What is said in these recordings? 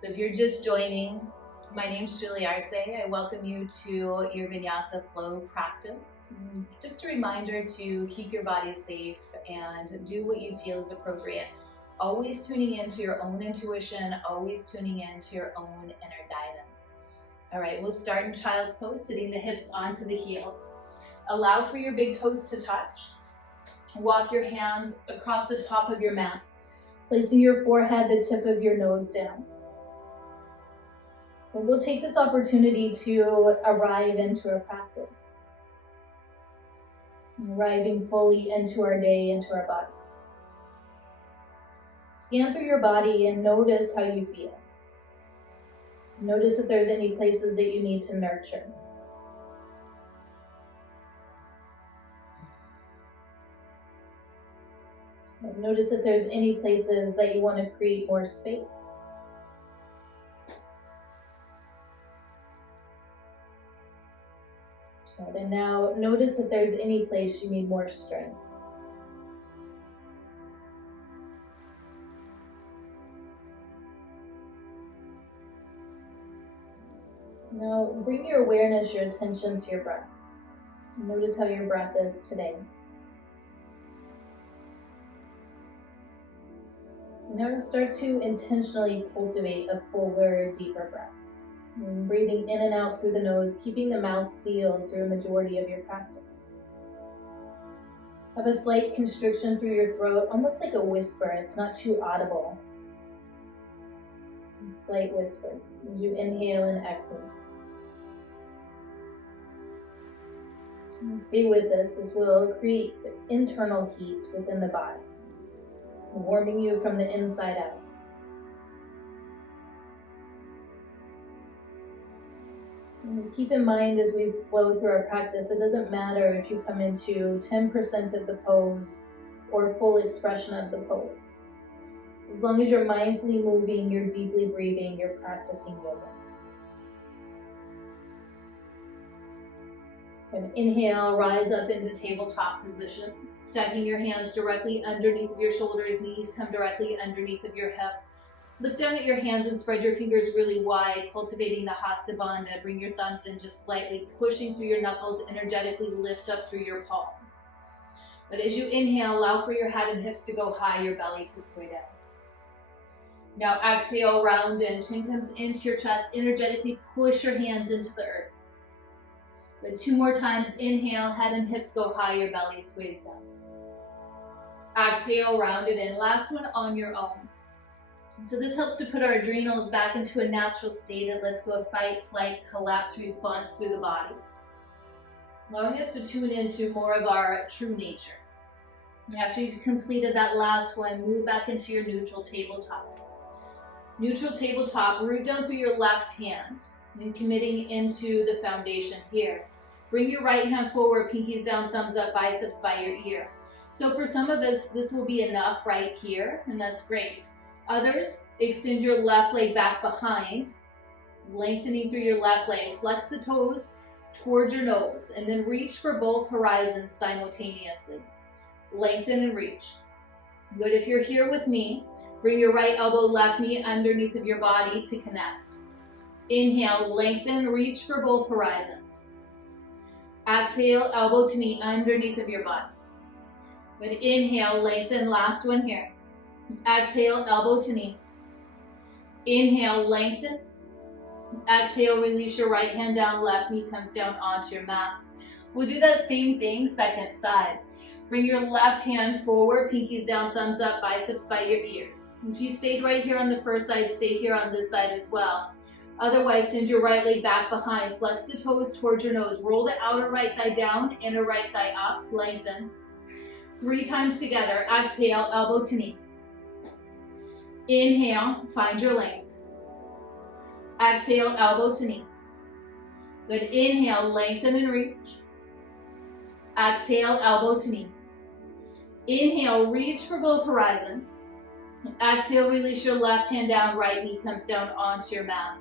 So if you're just joining, my name's Julie Arce. I welcome you to your Vinyasa Flow practice. Just a reminder to keep your body safe and do what you feel is appropriate. Always tuning into your own intuition, always tuning into your own inner guidance. All right, we'll start in child's pose, sitting the hips onto the heels. Allow for your big toes to touch. Walk your hands across the top of your mat, placing your forehead, the tip of your nose down. And we'll take this opportunity to arrive into our practice, arriving fully into our day, into our bodies. Scan through your body and notice how you feel. Notice if there's any places that you need to nurture. Notice if there's any places that you want to create more space. And now notice if there's any place you need more strength. Now bring your awareness, your attention to your breath. Notice how your breath is today. Now start to intentionally cultivate a fuller, deeper breath. Breathing in and out through the nose, keeping the mouth sealed through a majority of your practice. Have a slight constriction through your throat, almost like a whisper. It's not too audible. A slight whisper as you inhale and exhale. And stay with this. This will create internal heat within the body, warming you from the inside out. And keep in mind as we flow through our practice, it doesn't matter if you come into 10% of the pose or full expression of the pose. As long as you're mindfully moving, you're deeply breathing, you're practicing yoga. And inhale, rise up into tabletop position, stacking your hands directly underneath of your shoulders, knees come directly underneath of your hips. Look down at your hands and spread your fingers really wide, cultivating the Hasta Bandha. Bring your thumbs in just slightly, pushing through your knuckles, energetically lift up through your palms. But as you inhale, allow for your head and hips to go high, your belly to sway down. Now exhale, round in, chin comes into your chest, energetically push your hands into the earth. But 2 more times, inhale, head and hips go high, your belly sways down. Exhale, round it in. Last one on your own. So this helps to put our adrenals back into a natural state. It lets go of fight, flight, collapse response through the body, allowing us to tune into more of our true nature. And after you've completed that last one, move back into your neutral tabletop. Neutral tabletop, root down through your left hand and committing into the foundation here. Bring your right hand forward, pinkies down, thumbs up, biceps by your ear. So for some of us, this will be enough right here, and that's great. Others, extend your left leg back behind, lengthening through your left leg. Flex the toes towards your nose, and then reach for both horizons simultaneously. Lengthen and reach. Good. If you're here with me, bring your right elbow, left knee underneath of your body to connect. Inhale, lengthen, reach for both horizons. Exhale, elbow to knee underneath of your body. Good. Inhale, lengthen, last one here. Exhale, elbow to knee. Inhale, lengthen. Exhale, release your right hand down, left knee comes down onto your mat. We'll do that same thing, second side. Bring your left hand forward, pinkies down, thumbs up, biceps by your ears. If you stayed right here on the first side, stay here on this side as well. Otherwise, send your right leg back behind. Flex the toes towards your nose. Roll the outer right thigh down, inner right thigh up, lengthen. 3 times together. Exhale, elbow to knee. Inhale, find your length. Exhale, elbow to knee. Good. Inhale, lengthen and reach. Exhale, elbow to knee. Inhale, reach for both horizons. Exhale, release your left hand down, right knee comes down onto your mat.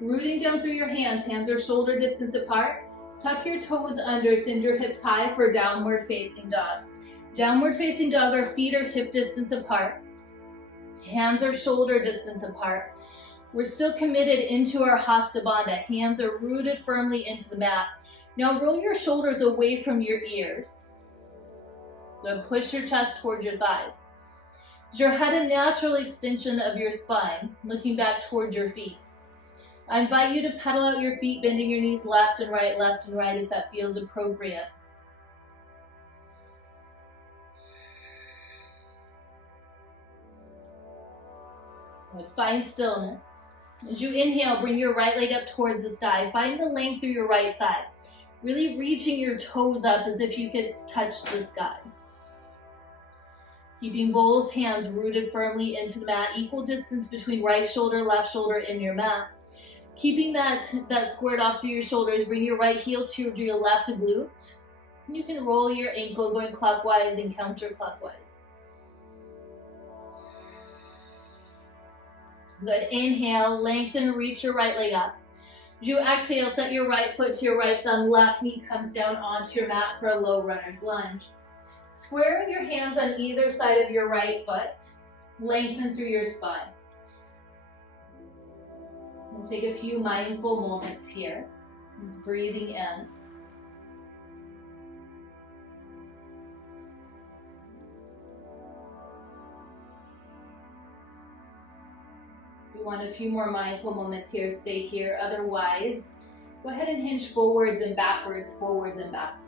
Rooting down through your hands. Hands are shoulder distance apart. Tuck your toes under, send your hips high for downward facing dog. Downward facing dog, our feet are hip distance apart. Hands are shoulder distance apart. We're still committed into our Hasta Bandha. Hands are rooted firmly into the mat. Now roll your shoulders away from your ears. Then push your chest towards your thighs. Is your head a natural extension of your spine, looking back towards your feet? I invite you to pedal out your feet, bending your knees left and right if that feels appropriate. Good. Find stillness. As you inhale, bring your right leg up towards the sky. Find the length through your right side. Really reaching your toes up as if you could touch the sky. Keeping both hands rooted firmly into the mat. Equal distance between right shoulder, left shoulder in your mat. Keeping that squared off through your shoulders. Bring your right heel to your left glute. And you can roll your ankle going clockwise and counterclockwise. Good. Inhale, lengthen, reach your right leg up. As you exhale, set your right foot to your right thumb. Left knee comes down onto your mat for a low runner's lunge. Squaring your hands on either side of your right foot. Lengthen through your spine. We'll take a few mindful moments here. Just breathing in. We want a few more mindful moments here, stay here. Otherwise, go ahead and hinge forwards and backwards, forwards and backwards.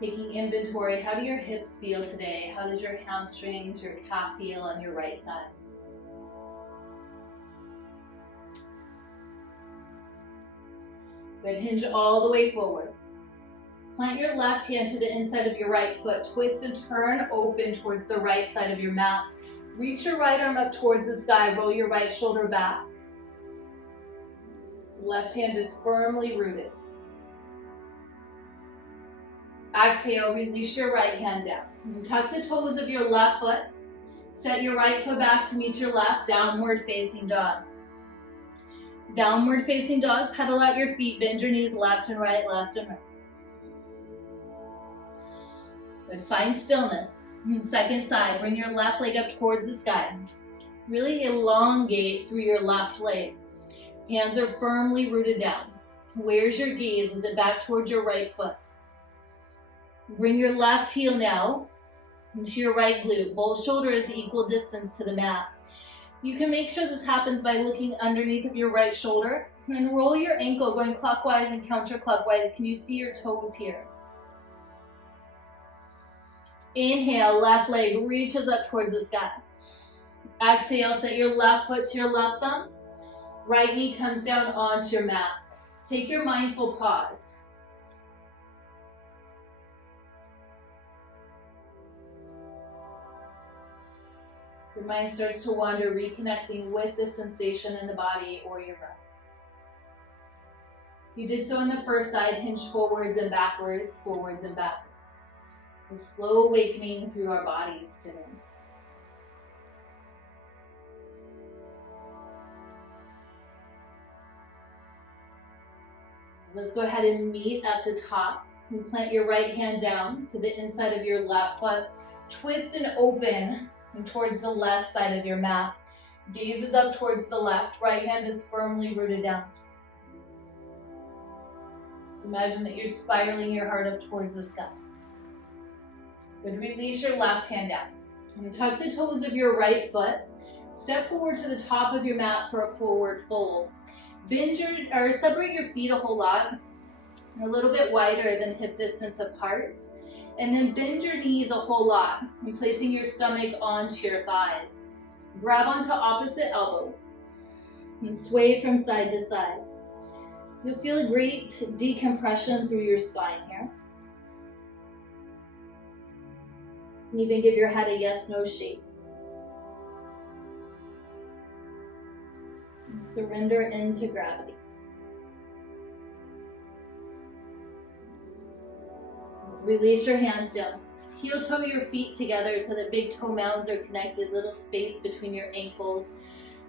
Taking inventory, how do your hips feel today? How does your hamstrings, your calf feel on your right side? Good, hinge all the way forward. Plant your left hand to the inside of your right foot. Twist and turn open towards the right side of your mat. Reach your right arm up towards the sky. Roll your right shoulder back. Left hand is firmly rooted. Exhale, release your right hand down. And tuck the toes of your left foot. Set your right foot back to meet your left. Downward facing dog. Downward facing dog. Pedal out your feet. Bend your knees left and right, left and right. Good. Find stillness. Second side, bring your left leg up towards the sky. Really elongate through your left leg. Hands are firmly rooted down. Where's your gaze? Is it back towards your right foot? Bring your left heel now into your right glute. Both shoulders equal distance to the mat. You can make sure this happens by looking underneath of your right shoulder and roll your ankle going clockwise and counterclockwise. Can you see your toes here? Inhale, left leg reaches up towards the sky. Exhale, set your left foot to your left thumb. Right knee comes down onto your mat. Take your mindful pause. Your mind starts to wander, reconnecting with the sensation in the body or your breath. You did so on the first side, hinge forwards and backwards, forwards and backwards. A slow awakening through our bodies today. Let's go ahead and meet at the top. And plant your right hand down to the inside of your left foot. Twist and open towards the left side of your mat. Gaze is up towards the left. Right hand is firmly rooted down. So imagine that you're spiraling your heart up towards the sky. Good. Release your left hand down. And tuck the toes of your right foot. Step forward to the top of your mat for a forward fold. Separate your feet a whole lot, a little bit wider than hip distance apart. And then bend your knees a whole lot, and placing your stomach onto your thighs. Grab onto opposite elbows and sway from side to side. You'll feel a great decompression through your spine here. And even give your head a yes-no shape. And surrender into gravity. Release your hands down. Heel toe your feet together so that big toe mounds are connected, little space between your ankles.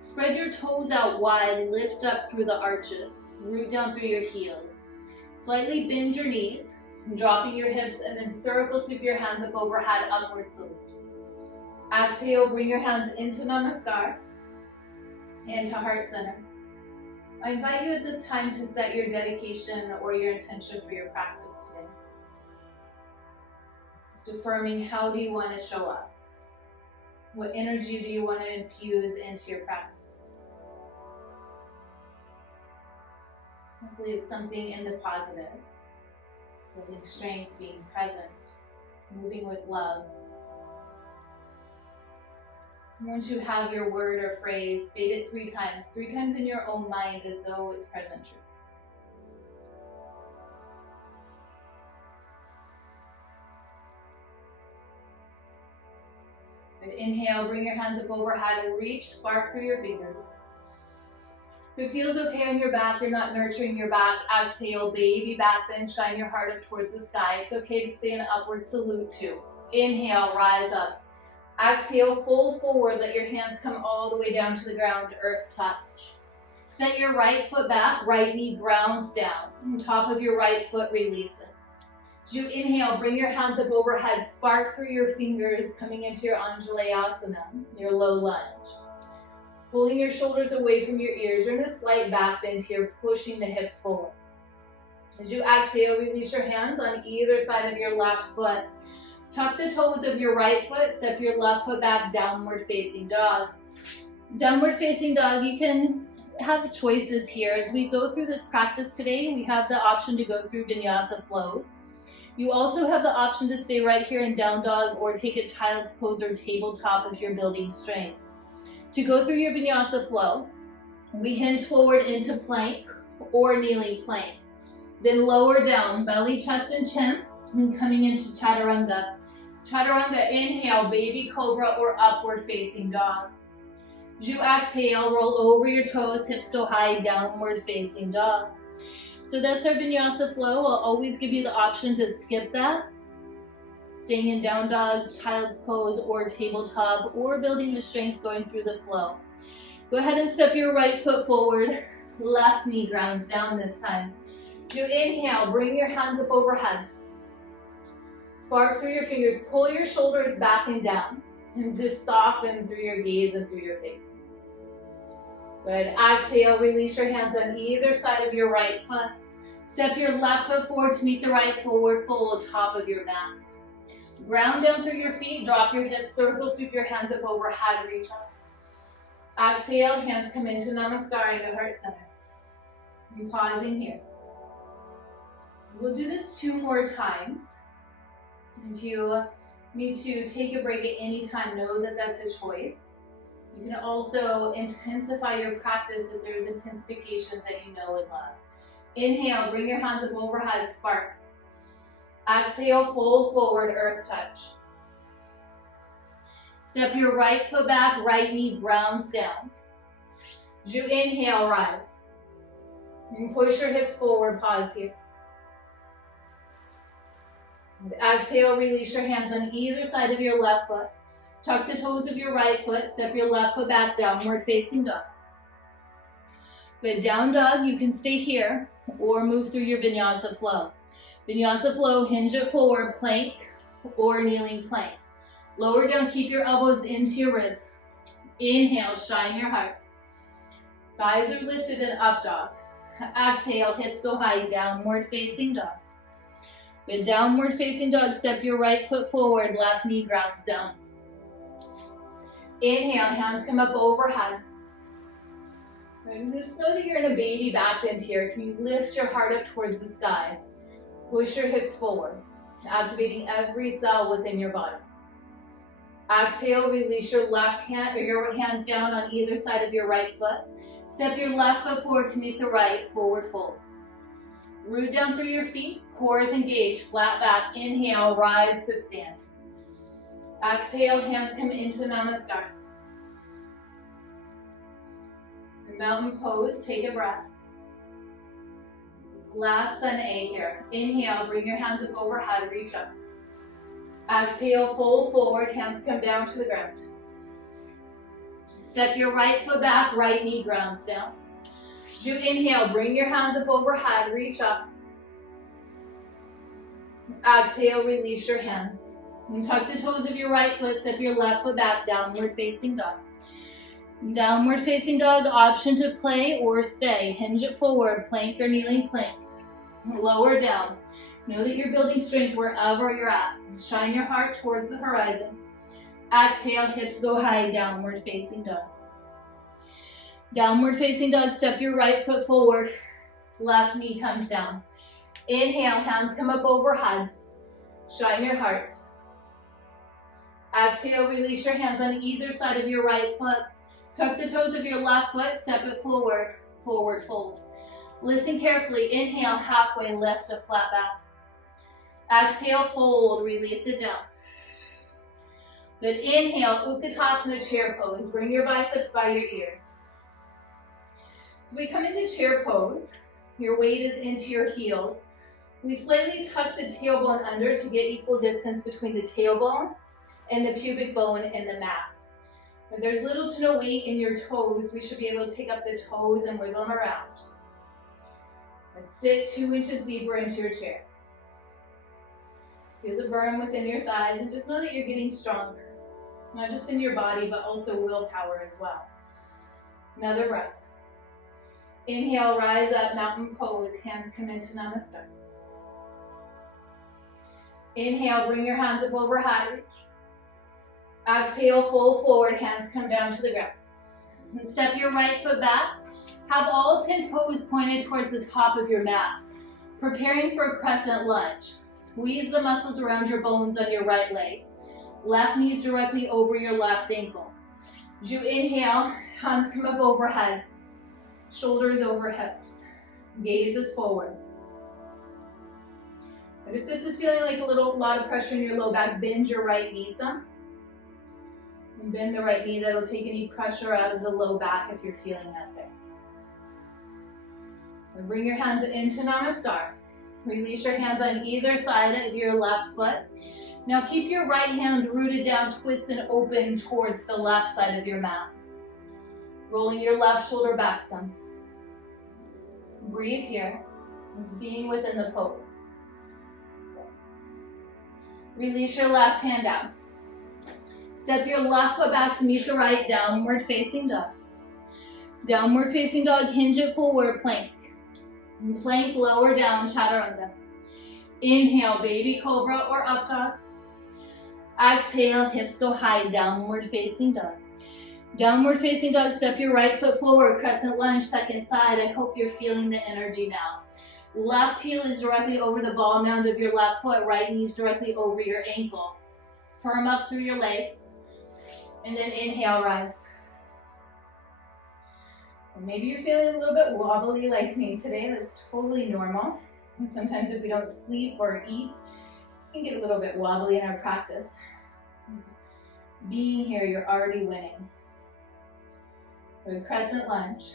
Spread your toes out wide, lift up through the arches, root down through your heels. Slightly bend your knees, dropping your hips, and then circle sweep your hands up overhead, upward salute. Exhale, bring your hands into Namaskar. into heart center. I invite you at this time to set your dedication or your intention for your practice today. Just affirming, how do you want to show up? What energy do you want to infuse into your practice? Hopefully it's something in the positive. Building strength, being present, moving with love. Once you have your word or phrase, state it 3 times in your own mind as though it's present truth. Good. Inhale, bring your hands up overhead and reach, spark through your fingers. If it feels okay on your back, you're not nurturing your back, exhale, baby back bend, shine your heart up towards the sky. It's okay to stay in an upward salute too. Inhale, rise up. Exhale, fold forward, let your hands come all the way down to the ground, earth touch. Set your right foot back, right knee grounds down. On top of your right foot releases. As you inhale, bring your hands up overhead, spark through your fingers, coming into your Anjalayasana, your low lunge. Pulling your shoulders away from your ears, you're in a slight back bend here, pushing the hips forward. As you exhale, release your hands on either side of your left foot. Tuck the toes of your right foot, step your left foot back, downward facing dog. Downward facing dog, you can have choices here. As we go through this practice today, we have the option to go through vinyasa flows. You also have the option to stay right here in down dog or take a child's pose or tabletop if you're building strength. To go through your vinyasa flow, we hinge forward into plank or kneeling plank. Then lower down, belly, chest, and chin, and coming into chaturanga. Chaturanga, inhale, baby cobra or upward facing dog. As you exhale, roll over your toes, hips go high, downward facing dog. So that's our vinyasa flow. I'll always give you the option to skip that. Staying in down dog, child's pose, or tabletop, or building the strength going through the flow. Go ahead and step your right foot forward. Left knee grounds down this time. You inhale, bring your hands up overhead. Spark through your fingers, pull your shoulders back and down, and just soften through your gaze and through your face. Good. Exhale, release your hands on either side of your right foot. Step your left foot forward to meet the right forward fold, top of your mat. Ground down through your feet, drop your hips, circle, sweep your hands up overhead, reach up. Exhale, hands come into namaskar, into heart center. You're pausing here. We'll do this 2 more times. If you need to take a break at any time, know that that's a choice. You can also intensify your practice if there's intensifications that you know and love. Inhale, bring your hands up overhead, spark. Exhale, fold forward, earth touch. Step your right foot back, right knee grounds down. As you inhale, rise. And push your hips forward, pause here. And exhale, release your hands on either side of your left foot. Tuck the toes of your right foot, step your left foot back, downward facing dog. Good, down dog, you can stay here or move through your vinyasa flow. Vinyasa flow, hinge it forward, plank or kneeling plank. Lower down, keep your elbows into your ribs. Inhale, shine your heart. Thighs are lifted and up dog. Exhale, hips go high, downward facing dog. Good, downward facing dog, step your right foot forward, left knee grounds down. Inhale, hands come up overhead. Right, just know that you're in a baby back bend here. Can you lift your heart up towards the sky? Push your hips forward, activating every cell within your body. Exhale, release your left hand or your hands down on either side of your right foot. Step your left foot forward to meet the right, forward fold. Root down through your feet, core is engaged, flat back. Inhale, rise to stand. Exhale, hands come into namaskar. Mountain pose, take a breath. Last sun egg here. Inhale, bring your hands up overhead, reach up. Exhale, fold forward, hands come down to the ground. Step your right foot back, right knee grounds down. As you inhale, bring your hands up overhead, reach up. Exhale, release your hands. And tuck the toes of your right foot, step your left foot back, downward facing dog. Downward facing dog, option to play or stay. Hinge it forward, plank or kneeling plank. Lower down. Know that you're building strength wherever you're at. Shine your heart towards the horizon. Exhale, hips go high, downward facing dog. Downward facing dog, step your right foot forward. Left knee comes down. Inhale, hands come up overhead. Shine your heart. Exhale, release your hands on either side of your right foot. Tuck the toes of your left foot, step it forward, forward fold. Listen carefully. Inhale, halfway lift to flat back. Exhale, fold, release it down. Good. Inhale, Utkatasana chair pose. Bring your biceps by your ears. So we come into chair pose. Your weight is into your heels. We slightly tuck the tailbone under to get equal distance between the tailbone and the pubic bone in the mat. When there's little to no weight in your toes, we should be able to pick up the toes and wiggle them around. Let's sit 2 inches deeper into your chair. Feel the burn within your thighs and just know that you're getting stronger. Not just in your body, but also willpower as well. Another breath. Inhale, rise up, mountain pose. Hands come into namaste. Inhale, bring your hands up overhead. Exhale, fold forward, hands come down to the ground. And step your right foot back. Have all 10 toes pointed towards the top of your mat. Preparing for a crescent lunge. Squeeze the muscles around your bones on your right leg. Left knees directly over your left ankle. As you inhale, hands come up overhead. Shoulders over hips. Gaze is forward. But if this is feeling like a lot of pressure in your low back, bend your right knee some. And bend the right knee. That'll take any pressure out of the low back if you're feeling that there. And bring your hands into Namaskar. Release your hands on either side of your left foot. Now keep your right hand rooted down, twist and open towards the left side of your mat. Rolling your left shoulder back some. Breathe here, just being within the pose. Release your left hand down. Step your left foot back to meet the right, downward facing dog. Downward facing dog, hinge it forward, plank. And plank, lower down, chaturanga. Inhale, baby cobra or up dog. Exhale, hips go high, downward facing dog. Downward facing dog, step your right foot forward, crescent lunge, second side. I hope you're feeling the energy now. Left heel is directly over the ball mound of your left foot, right knee is directly over your ankle. Firm up through your legs, and then inhale, rise. And maybe you're feeling a little bit wobbly like me today. That's totally normal. And sometimes if we don't sleep or eat, we can get a little bit wobbly in our practice. Being here, you're already winning. Good. Crescent lunge.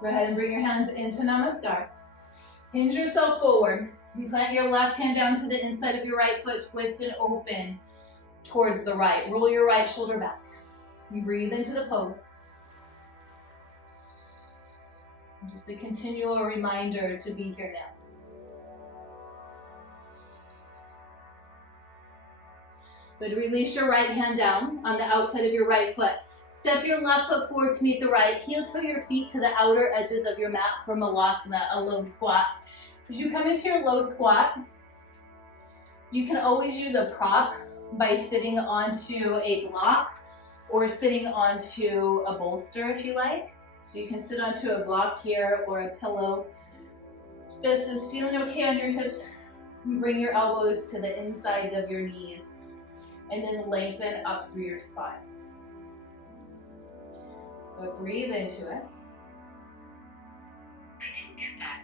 Go ahead and bring your hands into Namaskar. Hinge yourself forward. You plant your left hand down to the inside of your right foot, twist and open towards the right. Roll your right shoulder back. You breathe into the pose. Just a continual reminder to be here now. Good. Release your right hand down on the outside of your right foot. Step your left foot forward to meet the right. Heel toe your feet to the outer edges of your mat for Malasana, a low squat. As you come into your low squat, you can always use a prop by sitting onto a block or sitting onto a bolster if you like. So you can sit onto a block here or a pillow. If this is feeling okay on your hips, bring your elbows to the insides of your knees and then lengthen up through your spine. But breathe into it. I didn't get that.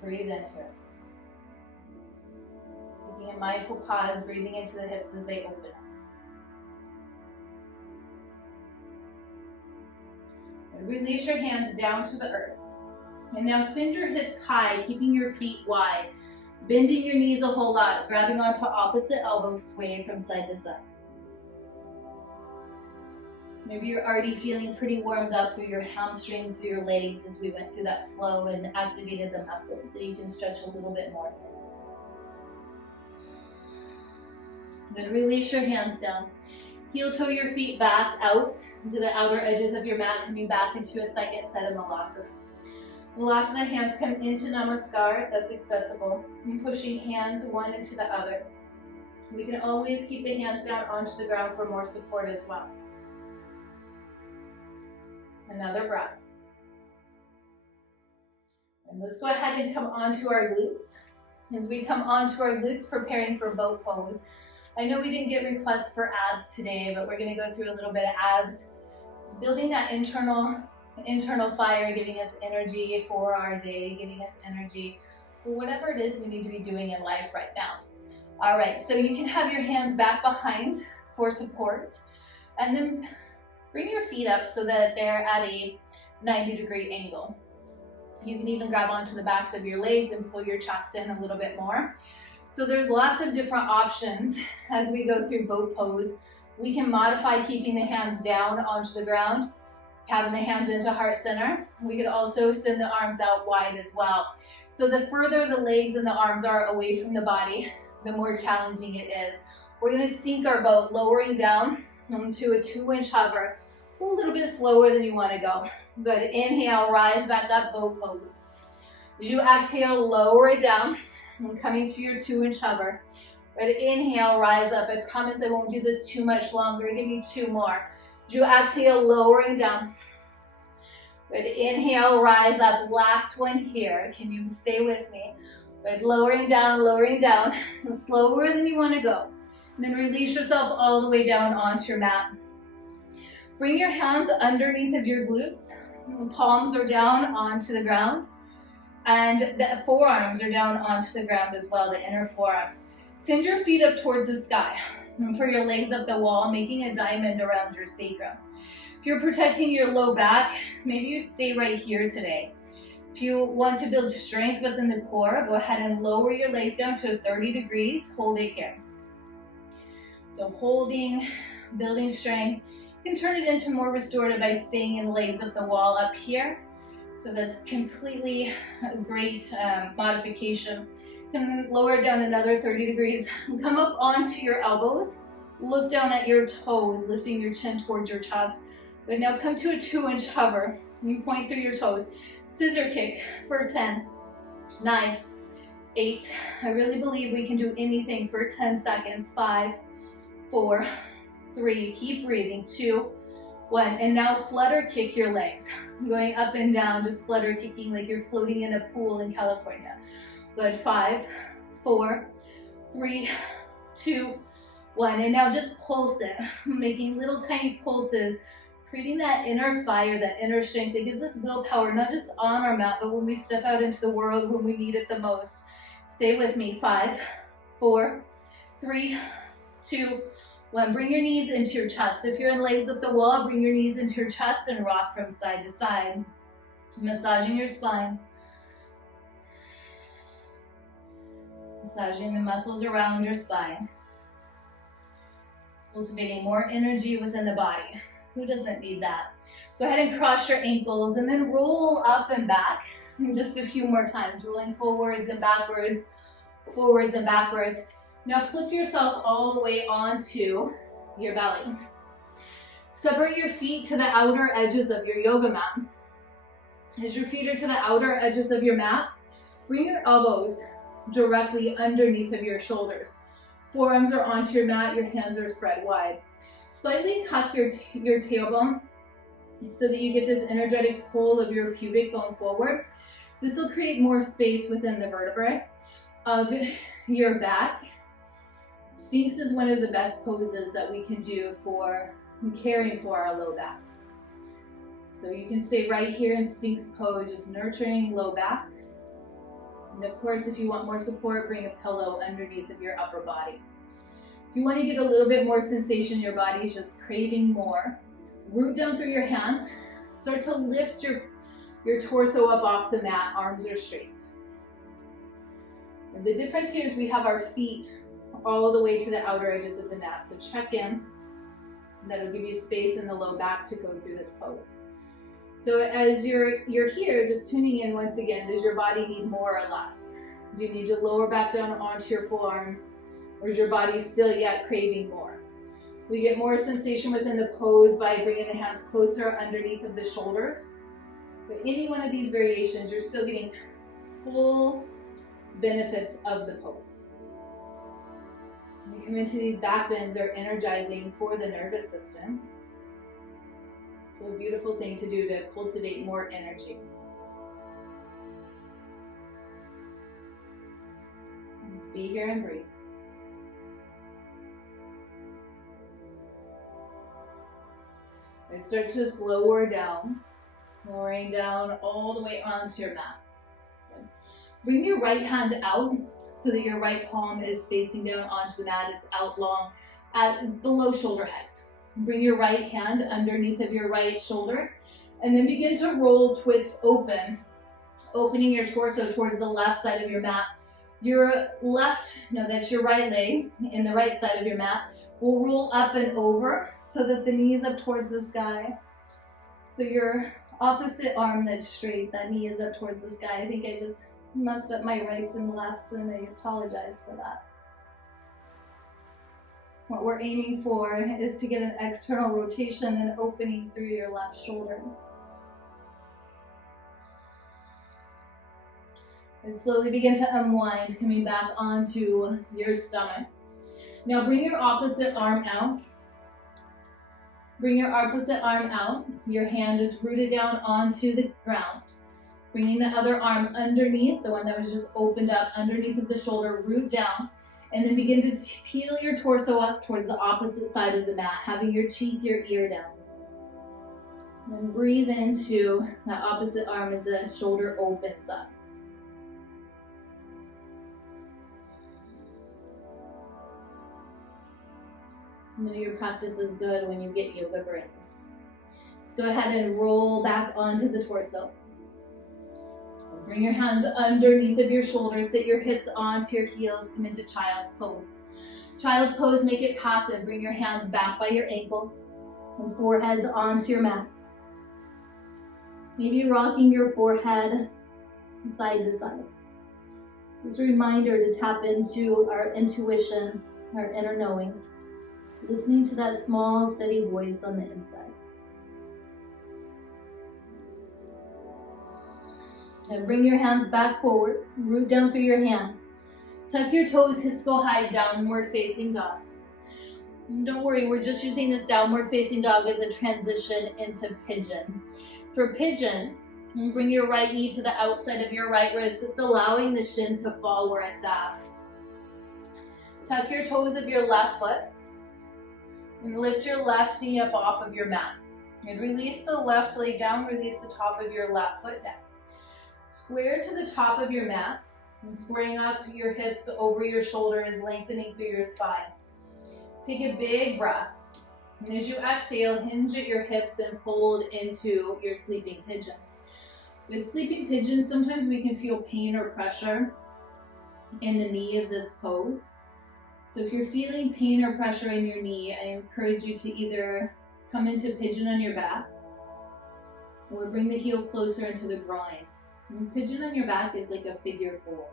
Breathe into it. Taking a mindful pause, breathing into the hips as they open up. And release your hands down to the earth. And now send your hips high, keeping your feet wide. Bending your knees a whole lot, grabbing onto opposite elbows, swaying from side to side. Maybe you're already feeling pretty warmed up through your hamstrings, through your legs as we went through that flow and activated the muscles, so you can stretch a little bit more. Then release your hands down. Heel toe your feet back out to the outer edges of your mat, coming back into a second set of Malasana. Malasana, hands come into Namaskar if that's accessible. And pushing hands one into the other. We can always keep the hands down onto the ground for more support as well. Another breath. And let's go ahead and come onto our glutes. As we come onto our glutes, preparing for boat pose. I know we didn't get requests for abs today, but we're going to go through a little bit of abs. It's building that internal fire, giving us energy for our day, giving us energy for whatever it is we need to be doing in life right now. All right, so you can have your hands back behind for support, and then bring your feet up so that they're at a 90-degree angle. You can even grab onto the backs of your legs and pull your chest in a little bit more. So there's lots of different options as we go through boat pose. We can modify keeping the hands down onto the ground, having the hands into heart center. We could also send the arms out wide as well. So the further the legs and the arms are away from the body, the more challenging it is. We're going to sink our boat, lowering down to a 2-inch hover, a little bit slower than you want to go. Good. Inhale, rise back up, boat pose. As you exhale, lower it down. And coming to your 2-inch hover. Good. Inhale, rise up. I promise I won't do this too much longer. Give me 2 more. As you exhale, lowering down. Good. Inhale, rise up. Last one here. Can you stay with me? Good. Lowering down, and slower than you want to go. And then release yourself all the way down onto your mat. Bring your hands underneath of your glutes. The palms are down onto the ground. And the forearms are down onto the ground as well, the inner forearms. Send your feet up towards the sky. And for your legs up the wall, making a diamond around your sacrum. If you're protecting your low back, maybe you stay right here today. If you want to build strength within the core, go ahead and lower your legs down to 30 degrees. Hold it here. So holding, building strength. You can turn it into more restorative by staying in legs up the wall up here. So that's completely a great modification. You can lower it down another 30 degrees. Come up onto your elbows. Look down at your toes, lifting your chin towards your chest. But now come to a 2-inch hover. You point through your toes. Scissor kick for 10, 9, 8. I really believe we can do anything for 10 seconds. 5, 4, 3. Keep breathing. 2, 1. And now flutter kick your legs. Going up and down, just flutter kicking like you're floating in a pool in California. Good. 5, 4, 3, 2, 1. And now just pulse it, making little tiny pulses, creating that inner fire, that inner strength that gives us willpower, not just on our mat, but when we step out into the world when we need it the most. Stay with me. 5, 4, 3, 2, 1. Bring your knees into your chest. If you're in legs up the wall, bring your knees into your chest and rock from side to side. Massaging your spine. Massaging the muscles around your spine. Cultivating more energy within the body. Who doesn't need that? Go ahead and cross your ankles and then roll up and back. And just a few more times, rolling forwards and backwards, forwards and backwards. Now flip yourself all the way onto your belly. Separate your feet to the outer edges of your yoga mat. As your feet are to the outer edges of your mat, bring your elbows directly underneath of your shoulders. Forearms are onto your mat, your hands are spread wide. Slightly tuck your tailbone so that you get this energetic pull of your pubic bone forward. This will create more space within the vertebrae of your back. Sphinx is one of the best poses that we can do for caring for our low back. So you can stay right here in Sphinx pose, just nurturing low back. And of course, if you want more support, bring a pillow underneath of your upper body. If you want to get a little bit more sensation in your body, just craving more, root down through your hands. Start to lift your torso up off the mat, arms are straight. And the difference here is we have our feet all the way to the outer edges of the mat. So check in. That'll give you space in the low back to go through this pose. So as you're here, just tuning in once again, does your body need more or less? Do you need to lower back down onto your forearms, or is your body still yet craving more? We get more sensation within the pose by bringing the hands closer underneath of the shoulders. But any one of these variations, you're still getting full benefits of the pose. When you come into these back bends, they're energizing for the nervous system. So a beautiful thing to do to cultivate more energy. Just be here and breathe. And start to lower down, lowering down all the way onto your mat. Good. Bring your right hand out so that your right palm is facing down onto the mat. It's out long at below shoulder height. Bring your right hand underneath of your right shoulder and then begin to roll, twist open, opening your torso towards the left side of your mat. Your left, no, that's your right leg in the right side of your mat will roll up and over so that the knee is up towards the sky. So your opposite arm that's straight, that knee is up towards the sky. I think I just messed up my rights and lefts and I apologize for that. What we're aiming for is to get an external rotation and opening through your left shoulder. And slowly begin to unwind, coming back onto your stomach. Now bring your opposite arm out. Bring your opposite arm out. Your hand is rooted down onto the ground. Bringing the other arm underneath, the one that was just opened up underneath of the shoulder, root down. And then begin to peel your torso up towards the opposite side of the mat, having your cheek, your ear down. And breathe into that opposite arm as the shoulder opens up. You know your practice is good when you get yoga brain. Let's go ahead and roll back onto the torso. Bring your hands underneath of your shoulders, sit your hips onto your heels, come into child's pose. Child's pose, make it passive. Bring your hands back by your ankles and foreheads onto your mat. Maybe rocking your forehead side to side. Just a reminder to tap into our intuition, our inner knowing. Listening to that small, steady voice on the inside. And bring your hands back forward, root down through your hands. Tuck your toes, hips go high, downward facing dog. And don't worry, we're just using this downward facing dog as a transition into pigeon. For pigeon, bring your right knee to the outside of your right wrist, just allowing the shin to fall where it's at. Tuck your toes of your left foot and lift your left knee up off of your mat. And release the left leg down, release the top of your left foot down. Square to the top of your mat and squaring up your hips over your shoulders, lengthening through your spine. Take a big breath. And as you exhale, hinge at your hips and fold into your sleeping pigeon. With sleeping pigeon, sometimes we can feel pain or pressure in the knee of this pose. So if you're feeling pain or pressure in your knee, I encourage you to either come into pigeon on your back or bring the heel closer into the groin. And pigeon on your back is like a figure 4.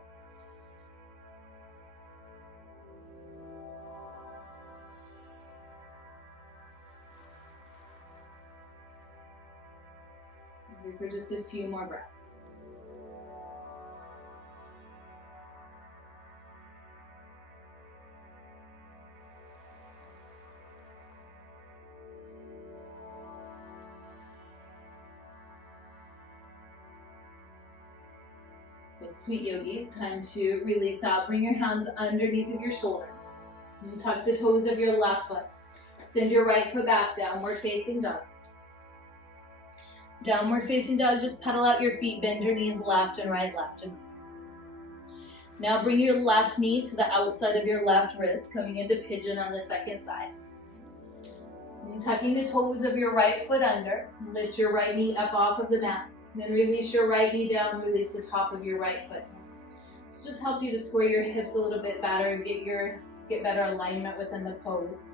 For just a few more breaths. With Sweet Yogis, time to release out. Bring your hands underneath of your shoulders. And tuck the toes of your left foot. Send your right foot back, downward facing dog. Downward facing dog, just pedal out your feet, bend your knees left and right, left and right. Now bring your left knee to the outside of your left wrist, coming into pigeon on the second side. And tucking the toes of your right foot under, lift your right knee up off of the mat. Then release your right knee down, release the top of your right foot down. So just help you to square your hips a little bit better and get better alignment within the pose.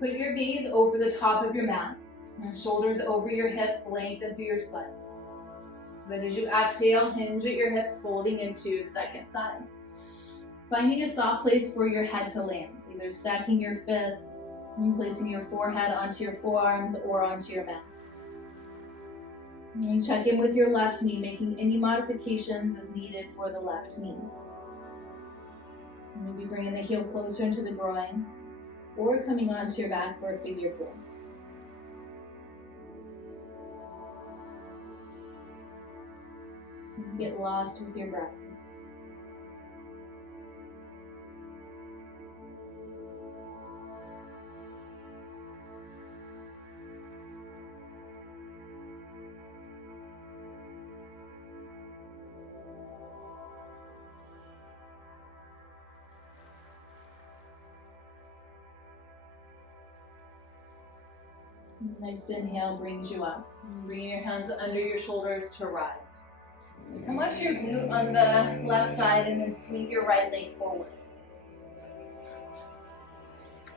Put your gaze over the top of your mat. And shoulders over your hips, lengthen through your spine. Then as you exhale, hinge at your hips, folding into second side. Finding a soft place for your head to land, either stacking your fists And placing your forehead onto your forearms or onto your mat. And check in with your left knee, making any modifications as needed for the left knee. Maybe bringing the heel closer into the groin or coming onto your back for a figure four. Get lost with your breath. Next inhale brings you up. Bringing your hands under your shoulders to rise. Come onto your glute on the left side and then swing your right leg forward.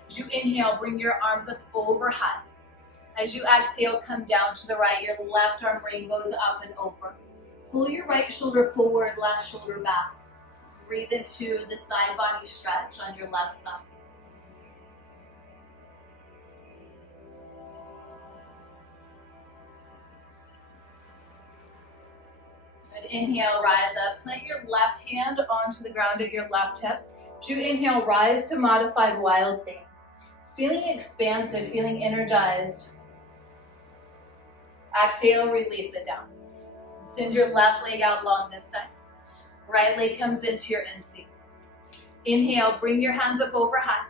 As you inhale, bring your arms up over high. As you exhale, come down to the right. Your left arm rainbows up and over. Pull your right shoulder forward, left shoulder back. Breathe into the side body stretch on your left side. Inhale, rise up. Plant your left hand onto the ground at your left hip. As you inhale, rise to modified wild thing. Just feeling expansive, feeling energized. Exhale, release it down. Send your left leg out long this time. Right leg comes into your NC. Inhale, bring your hands up over high.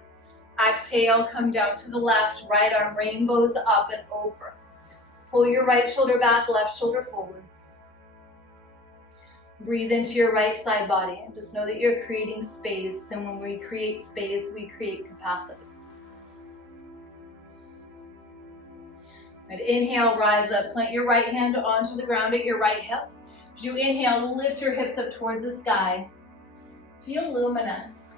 Exhale, come down to the left. Right arm rainbows up and over. Pull your right shoulder back, left shoulder forward. Breathe into your right side body. Just know that you're creating space, and when we create space, we create capacity. And inhale, rise up. Plant your right hand onto the ground at your right hip. As you inhale, lift your hips up towards the sky. Feel luminous.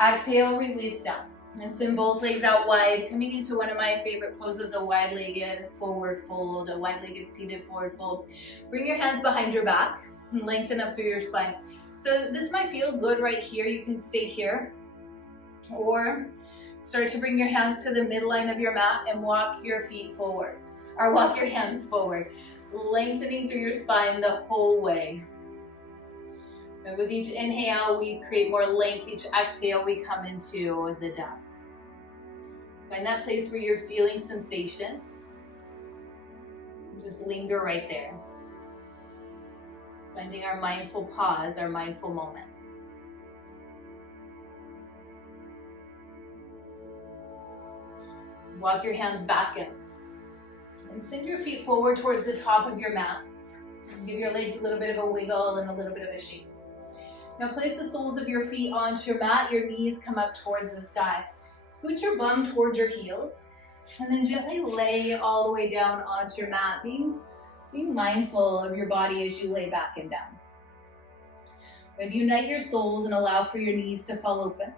Exhale, release down. And send both legs out wide, coming into one of my favorite poses, a wide-legged forward fold, a wide-legged seated forward fold. Bring your hands behind your back and lengthen up through your spine. So this might feel good right here. You can stay here. Or start to bring your hands to the midline of your mat and walk your feet forward. Or walk your hands forward, lengthening through your spine the whole way. And with each inhale, we create more length. Each exhale, we come into the depth. Find that place where you're feeling sensation. Just linger right there. Finding our mindful pause, our mindful moment. Walk your hands back in. And send your feet forward towards the top of your mat. And give your legs a little bit of a wiggle and a little bit of a shake. Now place the soles of your feet onto your mat. Your knees come up towards the sky. Scoot your bum towards your heels. And then gently lay all the way down onto your mat, being mindful of your body as you lay back and down. But unite your soles and allow for your knees to fall open.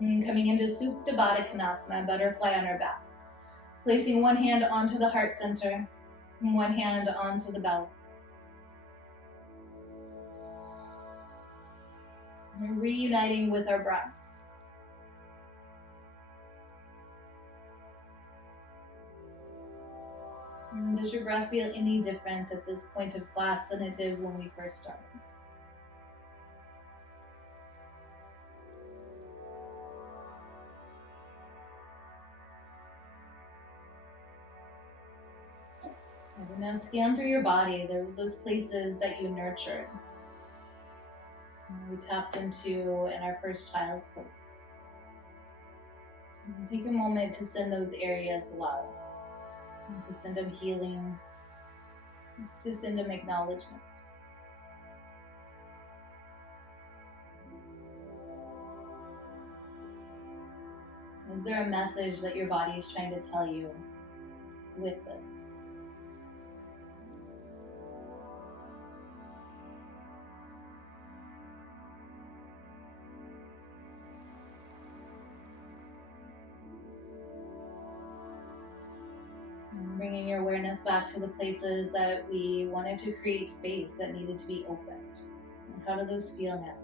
And coming into Supta Baddha Konasana, butterfly on our back. Placing one hand onto the heart center and one hand onto the belly. And reuniting with our breath. And does your breath feel any different at this point of class than it did when we first started? And now scan through your body. There's those places that you nurtured. We tapped into in our first child's pose. And take a moment to send those areas love, and to send them healing, just to send them acknowledgement. Is there a message that your body is trying to tell you with this? Bringing your awareness back to the places that we wanted to create space that needed to be opened. And how do those feel now?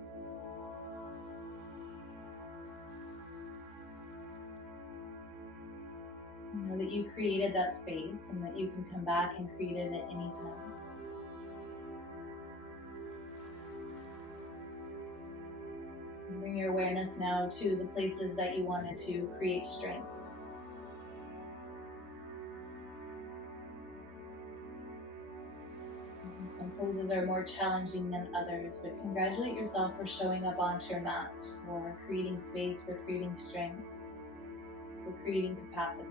Know that you created that space and that you can come back and create it at any time. And bring your awareness now to the places that you wanted to create strength. And some poses are more challenging than others, but congratulate yourself for showing up onto your mat, for creating space, for creating strength, for creating capacity.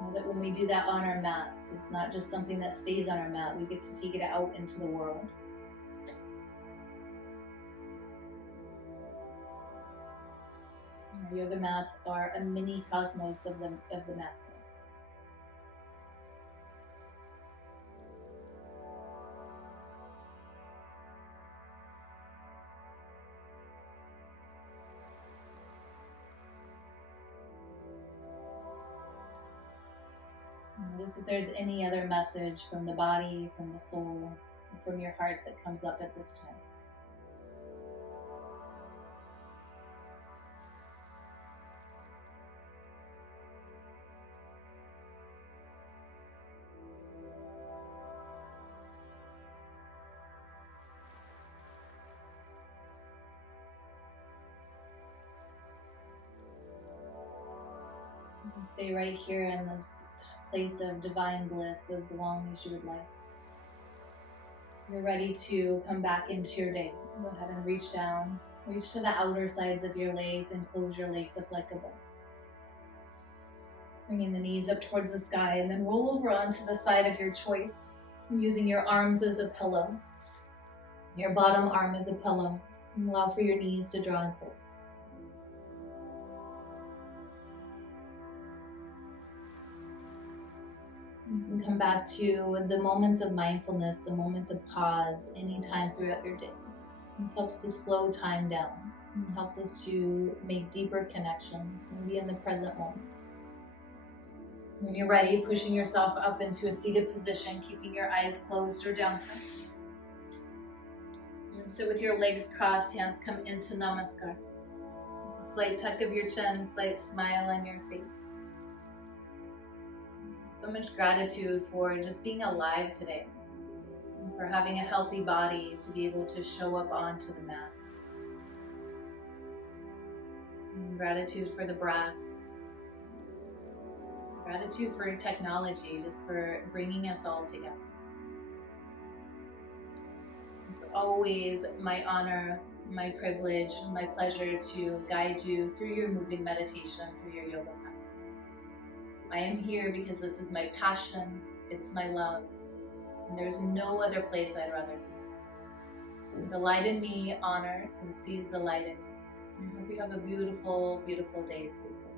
Know that when we do that on our mats, it's not just something that stays on our mat, we get to take it out into the world. Our yoga mats are a mini cosmos of the mat. Notice if there's any other message from the body, from the soul, from your heart that comes up at this time. You can stay right here in this place of divine bliss as long as you would like. You're ready to come back into your day. Go ahead and reach down, reach to the outer sides of your legs and close your legs applicable. Bringing the knees up towards the sky and then roll over onto the side of your choice, using your arms as a pillow, your bottom arm as a pillow, and allow for your knees to draw in close. You can come back to the moments of mindfulness, the moments of pause, anytime throughout your day. This helps to slow time down. It helps us to make deeper connections and be in the present moment. When you're ready, pushing yourself up into a seated position, keeping your eyes closed or downcast. And sit with your legs crossed, hands come into Namaskar. Slight tuck of your chin, slight smile on your face. So much gratitude for just being alive today, for having a healthy body to be able to show up onto the mat. And gratitude for the breath. Gratitude for technology, just for bringing us all together. It's always my honor, my privilege, my pleasure to guide you through your moving meditation, through your yoga practice. I am here because this is my passion, it's my love, and there's no other place I'd rather be. The light in me honors and sees the light in you. I hope you have a beautiful, beautiful day, sweet soul.